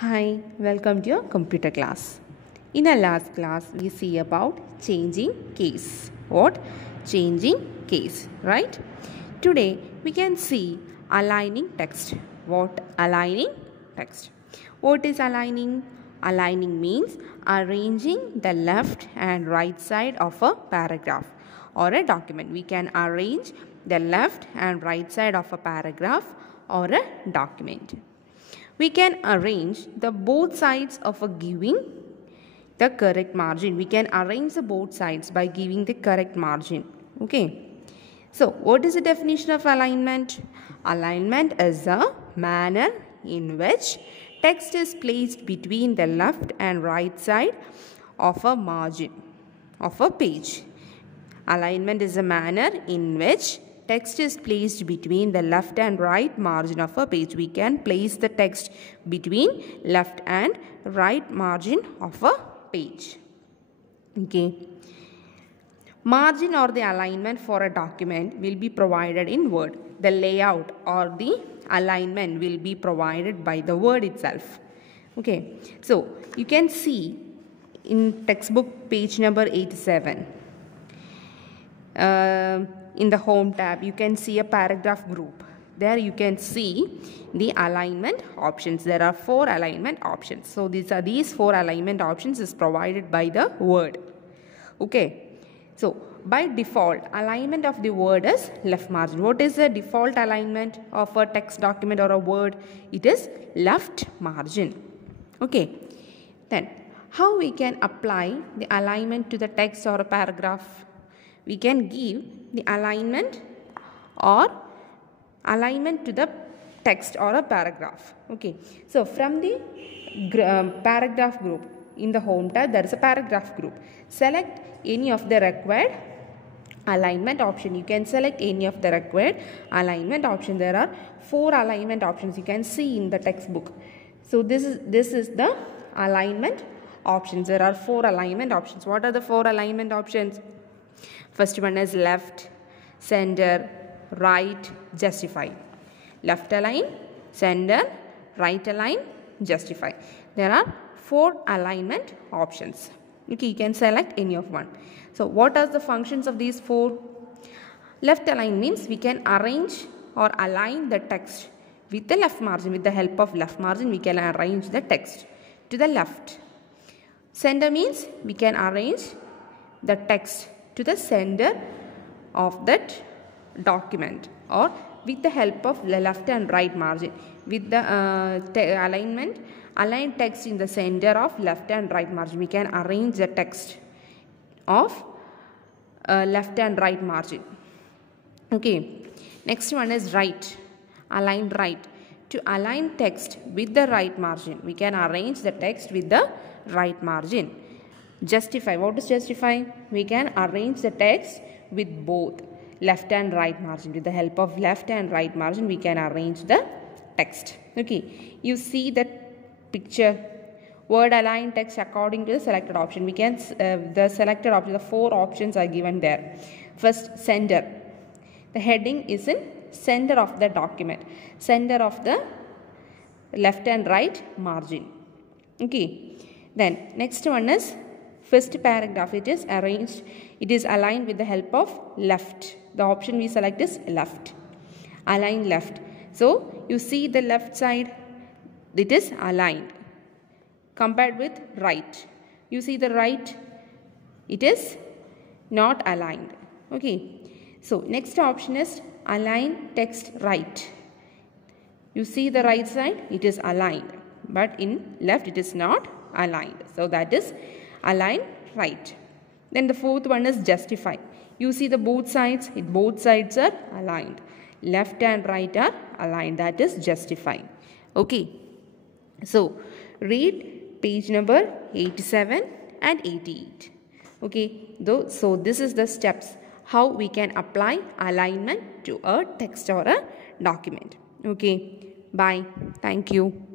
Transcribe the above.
Hi, welcome to your computer class. In our last class, we see about changing case. What? Changing case, right? Today, we can see aligning text. What? Aligning text. What is aligning? Aligning means arranging the left and right side of a paragraph or a document. We can arrange the left and right side of a paragraph or a document. We can arrange the both sides of a giving the correct margin. We can arrange the both sides by giving the correct margin. Okay. So, what is the definition of alignment? Alignment is a manner in which text is placed between the left and right side of a margin of a page. Alignment is a manner in which text is placed between the left and right margin of a page. We can place the text between left and right margin of a page. Okay. Margin or the alignment for a document will be provided in Word. The layout or the alignment will be provided by the Word itself. Okay. So, you can see in textbook page number 87. In the home tab, you can see a paragraph group. There you can see the alignment options. There are 4 alignment options. So these 4 alignment options is provided by the Word. Okay. So by default, alignment of the Word is left margin. What is the default alignment of a text document or a Word? It is left margin. Okay. Then how we can apply the alignment to the text or a paragraph? We can give the alignment or alignment to the text or a paragraph. Okay. So from the paragraph group, in the home tab there is a paragraph group. Select any of the required alignment option. You can select any of the required alignment option. There are 4 alignment options you can see in the textbook. So this is the alignment options. There are 4 alignment options. What are the 4 alignment options? First one is left, center, right, justify. Left align, center, right align, justify. There are 4 alignment options. Okay, you can select any of one. So, what are the functions of these 4? Left align means we can arrange or align the text with the left margin. With the help of left margin, we can arrange the text to the left. Center means we can arrange the text to the center of that document or with the help of the left and right margin. With the align text in the center of left and right margin. We can arrange the text of left and right margin. Okay. Next one is right. Align right. To align text with the right margin, we can arrange the text with the right margin. Justify. What is justify? We can arrange the text with both left and right margin. With the help of left and right margin, we can arrange the text. Okay. You see that picture. Word align text according to the selected option. We can the selected option. The 4 options are given there. First, center. The heading is in center of the document. Center of the left and right margin. Okay. Then next one is first paragraph. It is arranged. It is aligned with the help of left. The option we select is left. Align left. So you see the left side. It is aligned. Compared with right. You see the right. It is not aligned. Okay. So next option is align text right. You see the right side. It is aligned. But in left it is not aligned. So that is align right. Then the 4th one is justify. You see the both sides. Both sides are aligned. Left and right are aligned. That is justify. Okay. So read page number 87 and 88. Okay. So this is the steps how we can apply alignment to a text or a document. Okay. Bye. Thank you.